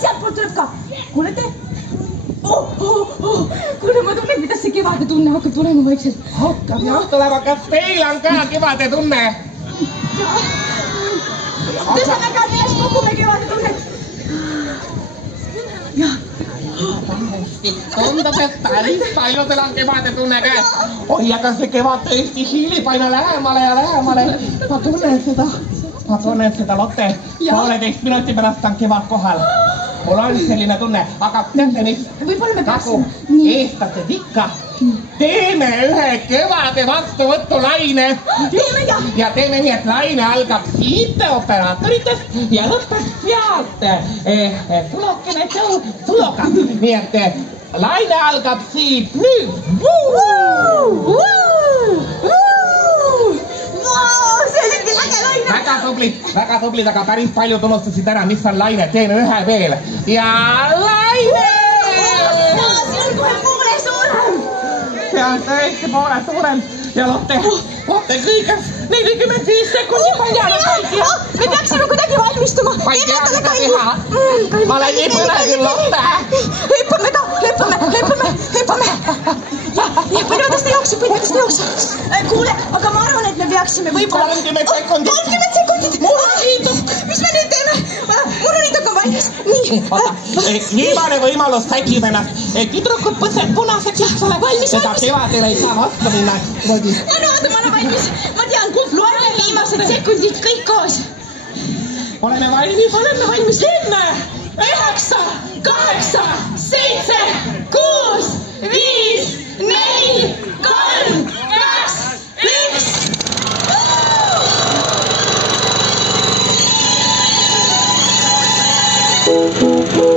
sealtpoolt tuleb ka. Kuulete? Kuule, ma tunnen, kuidas see kevade tunne hakkab tulema vaikselt. Hakkab jah tulema, kas teil on ka kevade tunne? Tõstame ka neljast kogume kevade tunnet. Jah. Tundub, et päris paljudel on kevade tunne käes. Oi, aga see kevad tõesti hiilib aina lähemale ja lähemale. Ma tunnen seda, Lotte. 12 minuti pärast on kevad kohal. Mul on selline tunne, aga teate mis? Võib-olla me peaksime. Eestlased ikka. Teeme ühe kevade vastuvõtulaine. Teeme jah. Ja teeme nii, et laine algab siit operaatoritest ja lõpeb sealt sulokene suloga. Nii et laine algab siit nüüd. Väga tublid, aga päris paljud unustasid ära, mis on laine. Teeme ühe veel. Ja laine! See on kohe poole suurem. See on tõesti poole suurem. Ja Lotte kõiges 45 sekundit on jäänud kaikki. Me peaksime kuidagi valmistuma. Ma ei tea, mida teha. Ma olen nii põnev, Lotte. Hüppame ka, hüppame. Põlvedest ei jooksu. Kuule, aga ma arvan, et me peaksime võib-olla... 30 sekundit. 30 sekundit. Mis me nüüd teeme? Murunituk on valmis. Nii. Viimane võimalus säkib ennast. Tüdrukud põsed punaseks, eks ole. Seda kevadel ei saa vastu minna. Ma olen valmis. Ma tean, loeme viimased sekundid kõik koos. Oleme valmis. 10, 9, 8, 7, 6, 5, 4, 3, 2, 1.